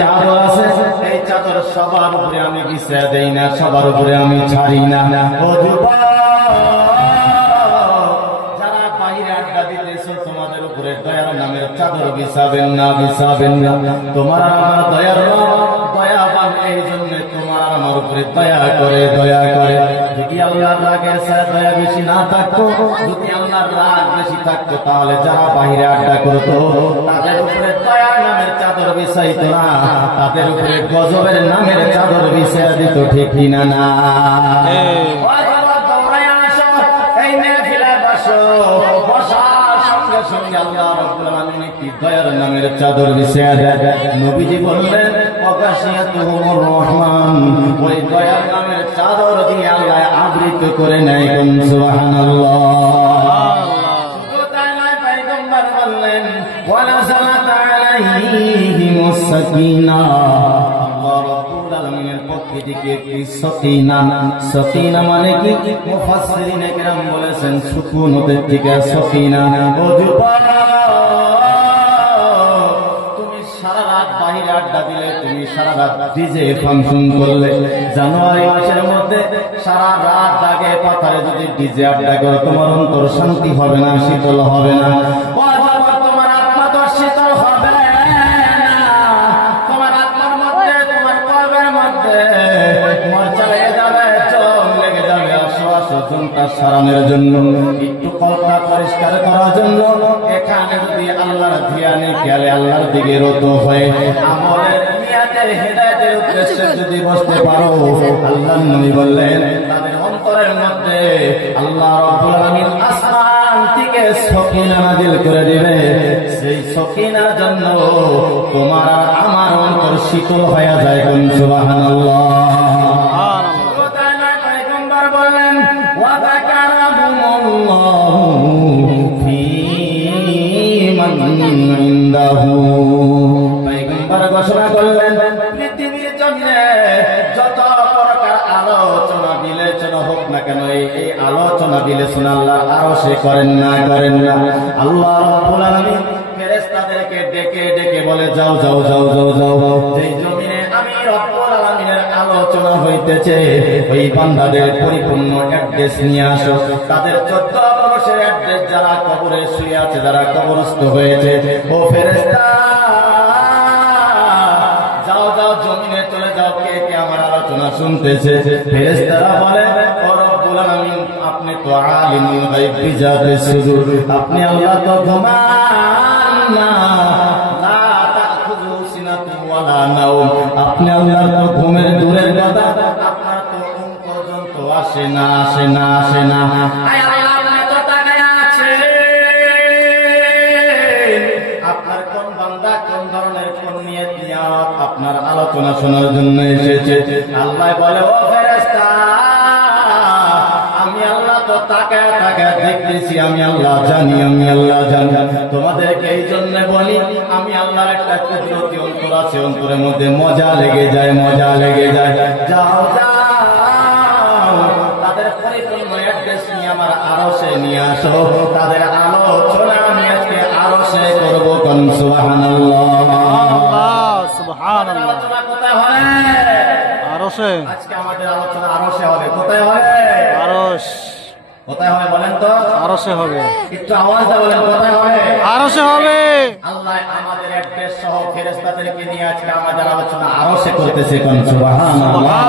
চাদর আছে, এই চাদর সবার উপরে আমি বিছিয়ে দেই না, সবার উপরে আমি ছাড়ি না। ও যুবক, যারা বাইরে আড্ডা দিতেছো, তোমাদের উপরে দয়ার নামের চাদর বিছাবেন না, বিছাবেন না। তোমার আমার দয়ার দয়াবান, এই জন্য তোমার আমার উপরে দয়া করে, দয়া করে। যদি আল্লাহর রাগের সাথে দয়া বেশি না থাকতো, যদি আল্লাহর রাগ বেশি থাকতো, তাহলে যারা বাইরে আড্ডা করতো তাদের উপরে দয়ার নামের চাদর বিছাইতো না, তাদের উপরে গজবের নামের চাদর বিছিয়ে দিত। ঠিক কিনা না? এই মেহফিলে বসো, বসার সঙ্গে সঙ্গে আল্লাহ রাব্বুল আলামিন কি দয়ার নামের চাদর বিছিয়ে দেয়। নবীজি বললেন, ওয়াগাশিয়াতুহুমুর রহমান, ওই দয়ার নামের চাদর দিয়ে আল্লাহ আবৃত করে নেয়। সুবহানাল্লাহ। পয়গম্বর বললেন, ওয়ানাযালাত আলাইহিমুস সাকিনাহ, আল্লাহ রাব্বুল আলামিনের পক্ষ থেকে একটি সাকিনা। সাকিনা মানে কি? মুফাসসিরিনে কেরাম বলেছেন সুকুনতের থেকে সাকিনা। ও যুবক, তুমি সারা রাত বাইরে আড্ডা দিলে, তুমি সারা রাত ডিজে ফাংশন করলে, জানুয়ারি মাসের মধ্যে সারা রাত দাগে পাথারে যদি ডিজে আড্ডা করো, তোমার অন্তর শান্তি হবে না, শীতল হবে না। তোমার আত্মা তো শীতল হবে না, তোমার আত্মার মধ্যে, তোমার কলবের মধ্যে মরচা লেগে যাবে, চোখ লেগে যাবে। আসো আসো, জনতা সারানোর জন্য, একটু কলকা পরিষ্কার করার জন্য এখানে যদি আল্লাহর ধ্যানে খেয়ালে আল্লাহর দিকে রত হয়ে আমলের নিয়াতে হেদায়েতের উদ্দেশ্যে যদি বসতে পারো, আল্লাহর নবী বললেন তাদের অন্তরের মধ্যে আল্লাহ রাব্বুল আলামিন আসমান থেকে সকিনা নাযিল করে দিবে। সেই সকিনার জন্য তোমার আর আমার অন্তর শীতল হয়ে যায়। সুবহানাল্লাহ। পয়গম্বর বললেন, ওয়া যাকারাহুমুল্লাহু ফী মান ইনদাহু, পয়গম্বর ঘোষণা করলেন, পৃথিবীর জমিনে যত প্রকার আলোচনা বিলোচনা হোক না কেন, এই আলোচনা বিলোচনা আল্লাহ আরো সে করেন না, করেন না। আল্লাহ রাব্বুল আলামিন ফেরেশতাদেরকে ডেকে ডেকে বলে, যাও যাও যাও যাও যাও, যেই জমিনে আমি রব্বুল আলামিনের আলোচনা হইতেছে, ওই বান্দাদের পরিপূর্ণ অ্যাড্রেস নিয়ে আসো। তাদের 14 বর্ষের অ্যাড্রেস, যারা কবরে শুয়ে আছে, যারা কবরস্থ হয়েছে। ও ফেরেশতা, যাও যাও, জমিনে চলে যাও, কে কে আমার আলোচনা শুনতেছে। ফেরেশতারা বলে, ও রব্বুল আলামিন, আপনি তো আলিমুল গায়ব বিজাতিস সুদূর, আপনি আল্লাহ তো ঘুমান না, লা তাখুযু সিনাতুন ওয়ালা নাওম, আপনি আল্লাহ তো ঘুমের দূরের কথা, আপনার তো ঘুম পর্যন্ত আসে না, আসে না, আসে না। আয় আল্লাহ, আপনি তো তাকায় আছেন, আপনার কোন বান্দা কোন ধরনের কোন নিয়ত নিয়াত আপনার আলোচনা শোনার জন্য এসেছে। আল্লাহ বলে, ও ফেরেশতা, আমি আল্লাহ তো তাকায় তাকায় দেখতেছি, আমি আল্লাহ জানি, আমি আল্লাহ জানি। তোমাদেরকে এই জন্য বলি, আমি আল্লাহর একটা কুদরতি অন্তর আছে, অন্তরের মধ্যে মজা লেগে যায়, মজা লেগে যায়। যাও যাও, তাদের পরিপূর্ণ অ্যাড্রেস নিয়ে আমার আরশে নিয়ে আসো, তাদের আলোচনা আমি আজকে আরশে করব। কোন সুবহানাল্লাহ। সুবহানাল্লাহ। আলোচনা কোথায় হয়? আরশে। আজকে আমাদের আলোচনা আরশে হবে। কোথায় হবে? আরশ। কোথায় হবে বলেন তো? আরশে হবে। একটু আওয়াজ দিয়ে বলেন, কোথায় হবে? আরশে হবে। আল্লাহ আমাদের অ্যাড্রেস সহ ফেরেশতাদেরকে নিয়ে আজকে আমাদের আলোচনা আরশে করতেছে। কোন সুবহানাল্লাহ।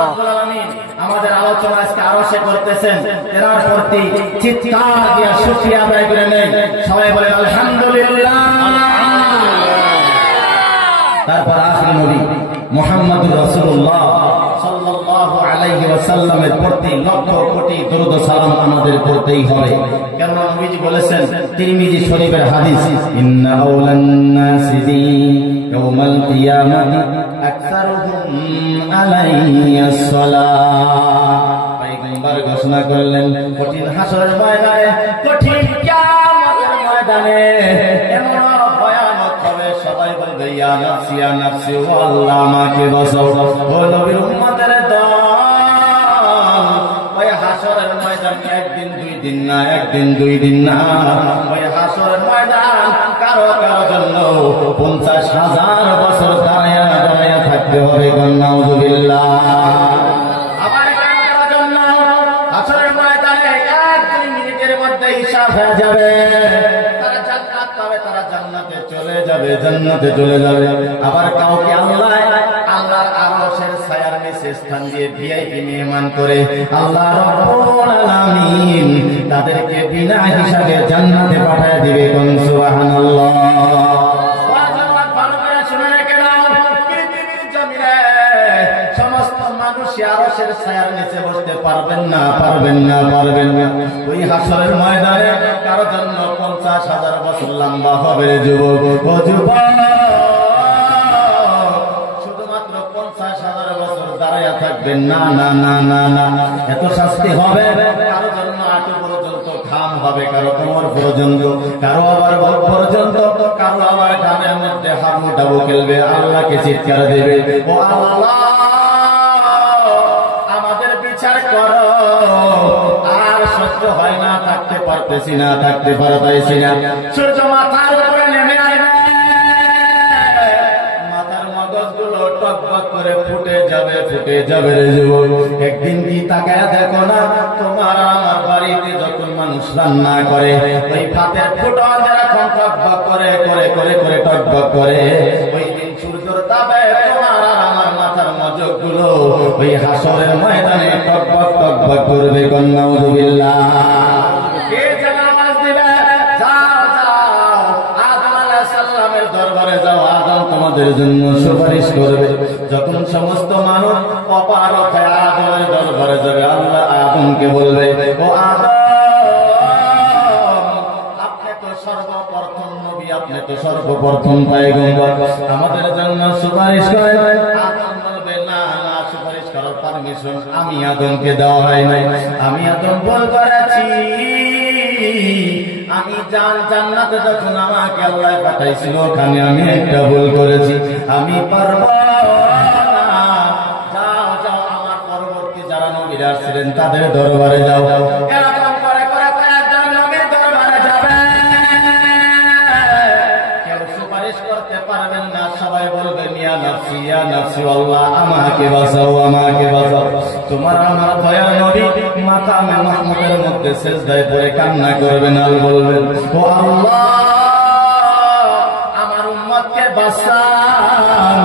রব্বুল আলামিন আমাদের আলোচনা আজকে আরশে করতেছেন। এর প্রতি চিৎকার দিয়ে শুকরিয়া আদায় করে নেই। সবাই বলেন আলহামদুলিল্লাহ। তারপর আখির নবী মুহাম্মদুর রাসূলুল্লাহ সাল্লাল্লাহু আলাইহি ওয়াসাল্লামের প্রতি লক্ষ কোটি দরুদ ও সালাম আমাদের করতেই হবে। কারণ নবীজি বলেছেন, তিরমিজি শরীফের হাদিস, ইন্না আওলান নাসি ইয়াউমাল কিয়ামাতি আকসারুহুম আলাইহিস সালাম। পয়গম্বর ঘোষণা করলেন, কঠিন হাসরের ময়দানে, কঠিন কিয়ামতের ময়দানে এমন ভয়ানক হবে, সবাই বলবে, ইয়া নাফসি ইয়া নাফসি, ও আল্লাহ আমাকে বাঁচাও। ও নবীর উম্মতের দল, ওই হাসরের ময়দান একদিন দুই দিন না, একদিন দুই দিন না, ওই হাসরের ময়দান কারো কারো জন্য 50,000 বছর দাঁড়ায়া দাঁড়ায়া থাকতে হবে। নাউযুবিল্লাহ। আবার কার জন্য আসরের ময়দানে 1-2 মিনিটের মধ্যে হিসাব হয়ে যাবে, তারা জান্নাত পাবে, তারা জান্নাতে চলে যাবে, জান্নাতে চলে যাবে। আবার কাউকে আল্লাহর আরশের ছায়ার নিচে স্থান দিয়ে ভিআইপি মেহমান করে আল্লাহ রাব্বুল আলামিন তাদেরকে বিনা হিসাবে জান্নাতে পাঠিয়ে দিবে। কোন সুবহানাল্লাহ। সমস্ত মানুষ আরশের ছায়ার নিচে বসতে পারবেন না, পারবেন না, পারবেন না। ওই হাসরের ময়দানে কারো জন্য 50,000 বছর লম্বা হবে যুবক, ও যুবক, শুধুমাত্র 50,000 বছর দাঁড়ায়া থাকবেন না, না, না, না, না। এত শাস্তি হবে। কারো জন্য হাঁটু পর্যন্ত ঘাম হবে, কারো কোমর পর্যন্ত, কারো আবার বুক পর্যন্ত, কারো আবার গানের মধ্যে হাবু ডাবু খেলবে, আল্লাহকে চিৎকার দেবে, ও আল্লাহ আমাদের বিচার করো। আর সহ্য হয় না, থাকতে পারতেছি না, থাকতে পারতেছি না। সূর্য মাথার উপরে নেমে আসবে, মাথার মগজগুলো টকবক করে ফুটে যাবে, ফুটে যাবে রে যুবক। একদিন কি তাকায়া দেখো না, তোমার আমার বাড়িতে যখন মানুষ রান্না করে ওই ভাতের ফুটো যেরকম টকবক করে করে করে করে টকবক করে, ওই দিন সূর্যের তাপে তোমার আমার মাথার মগজগুলো ওই হাসরের ময়দানে টকবক টকবক করবে। নাউযুবিল্লাহ। কে যেন আওয়াজ দিবে, যাও যাও আদম আলাইহিস সালামের দরবারে যাও, আদম তোমাদের জন্য সুপারিশ করবে। যখন সমস্ত মানুষ অপারক হয়ে আদমের দরবারে যাবে, আল্লাহ আদমকে বলবে, ও আদম আপনি তো সর্বপ্রথম নবী, আপনি তো সর্বপ্রথম পয়গম্বর, আমাদের জন্য সুপারিশ করেন। আদম বলবে, না না, সুপারিশ করার পারমিশন আমি আদমকে দেওয়া হয় নাই। আমি আদম ভুল করেছি, আমি জান্নাতে যখন আমাকে আল্লাহ পাঠাইছিল ওখানে আমি একটা ভুল করেছি, আমি পারবো না। যাও যাও আমার পরবর্তী যারা নবীরা আসছিলেন তাদের দরবারে যাও। এরকম করে করে কয়েকজন নবীর দরবারে যাবে, কেউ সুপারিশ করতে পারবেন না, সবাই বলবে ইয়া নাফসি ইয়া নাফসি, আল্লাহ আমাকে বাঁচাও, আমাকে বাঁচাও। তোমার আমার দয়ার নবী মাকামে মাহমুদের মধ্যে সিজদায় পড়ে কান্না করবেন আর বলবেন, ও আল্লাহ আমার উম্মতকে বাঁচান।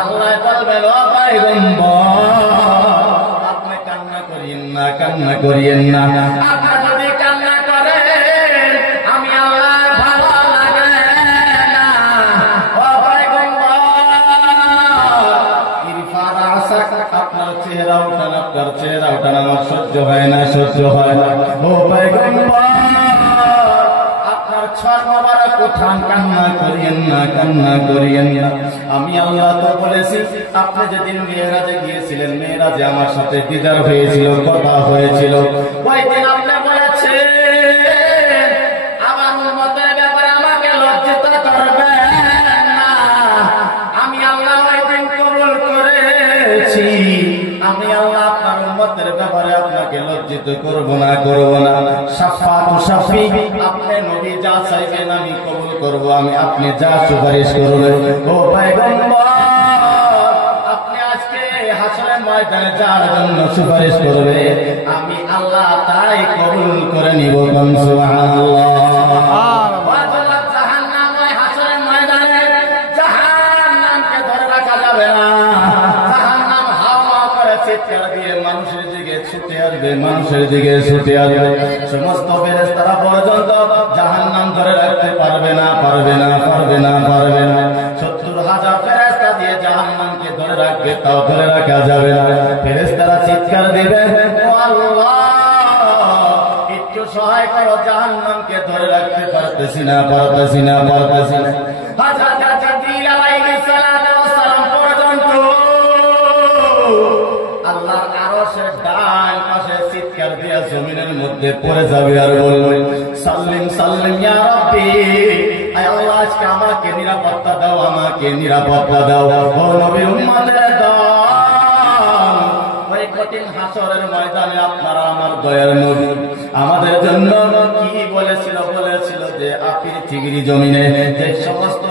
আল্লাহ বলবেন, ও পয়গম্বর আপনি কান্না করিয়েন না, কান্না করিয়েন না। আপনি যদি কান্না করেন আমি আল্লাহ ভালো লাগে না। ও পয়গম্বর ইরফা রাসাক, আপনার চেহারা উঠান, আপনার চেহারা উঠান আমার সহ্য হয় না, সহ্য হয় না। ও পয়গম্বর আপনার ছয় মোবারক উঠান, কান্না করিয়েন না, কান্না করিয়েন না। আমি আল্লাহ তো বলেছি, আপনি যেদিন মেরাজে গিয়েছিলেন, মেরাজে আমার সাথে দিদার হয়েছিল, কথা হয়েছিল, ওই দিন আপনি বলেছেন আমার উম্মতের ব্যাপারে আমাকে লজ্জিত করবেন না। আমি আল্লাহ ওই দিন কবুল করেছি, আমি আল্লাহ আপনার উম্মতের ব্যাপারে আপনাকে লজ্জিত করব না, করব না। শাফাআত শাফি, আপনি নবী যা চাইবেন আমি কবুল করব, আমি আপনি যা সুপারিশ করবেন। ও পয়গম্বর আপনি আজকে হাসরের ময়দানে যার জন্য সুপারিশ করবে আমি আল্লাহ তাই কবুল করে নিব। সুবহানাল্লাহ। জাহান্নাম ওই হাসরের ময়দানে জাহান্নামকে ধরে রাখা যাবে না। জাহান্নাম হাওয়া করে চিৎকার দিয়ে মানুষের দিকে ছুটে আসবে, মানুষের দিকে ছুটে আসবে। সমস্ত ফেরেশতারা পর্যন্ত জাহান্নাম ধরে রাখতে পারবে না, পারবে না, পারবে না, পারবে না। 70,000 ফেরেশতা দিয়ে জাহান্নামকে ধরে রাখবে, তাও ধরে রাখা যাবে না। ফেরেশতারা চিৎকার দিবে, ও আল্লাহ একটু সহায় করো, জাহান্নামকে ধরে রাখতে পারতেছি না, পারতেছি না, পারতেছি না। হযরত জিবরীল আলাইহিস সালাতু ওয়াস সালাম পর্যন্ত আল্লাহর আরশের ডান পাশে চিৎকার দিয়ে জমিনের মধ্যে পড়ে যাবে আর বলবে, সাল্লিম সাল্লিম ইয়া রাব্বি, আয় আল্লাহ আজকে আমাকে নিরাপত্তা দাও, আমাকে নিরাপত্তা দাও। ও নবীর উম্মতের দল, ওই কঠিন হাসরের ময়দানে আপনারা আমার দয়ার নবী আমাদের জন্য কি বলেছিল? বলেছিল যে পৃথিবীর জমিনে যে সমস্ত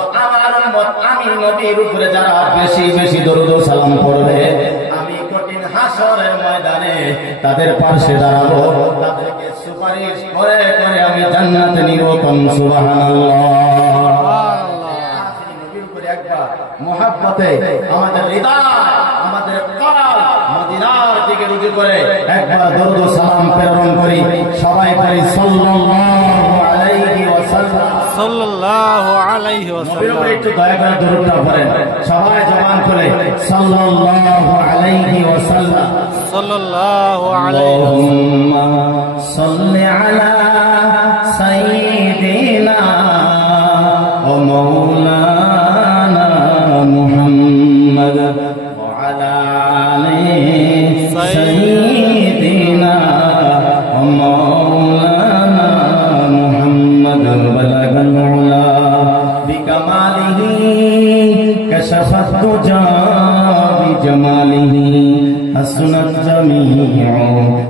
কিয়ামত আমি নবীর উপরে যারা বেশি বেশি দরুদ ও সালাম পড়বে, আমি কঠিন হাসরের ময়দানে তাদের পাশে দাঁড়াবো, তাদেরকে সুপারিশ করে করে আমি জান্নাতে নিব। সুবহানাল্লাহ। নবীর উপরে একবার মুহাব্বতে আমাদের হৃদয়, আমাদের কল মদিনার দিকে রুজু করে একবার দরুদ ও সালাম প্রেরণ করি। সবাই করি সাল্লাল্লাহু আলাইহি ওয়াসাল্লাম। সাল্লাল্লাহু আলাইহি ওয়াসাল্লাম। নবীর উপরে একটু দয়া করে দরুদটা পড়েন সবাই, জবান খুলে সাল্লাল্লাহু আলাইহি ওয়াসাল্লাম। সাল্লাল্লাহু আলাইহি আল্লাহুম্মা সাল্লি আলা সাইয়্যিদিনা ওয়া মাওলানা মুহাম্মদ ওয়া আলা আলি সাইয়্যিদিনা ওয়া মাওলানা মুহাম্মদ বালাগাল উলা বিকামালিহি কাশাফাত দুজা বিজামালিহি হাসনাত জামিউ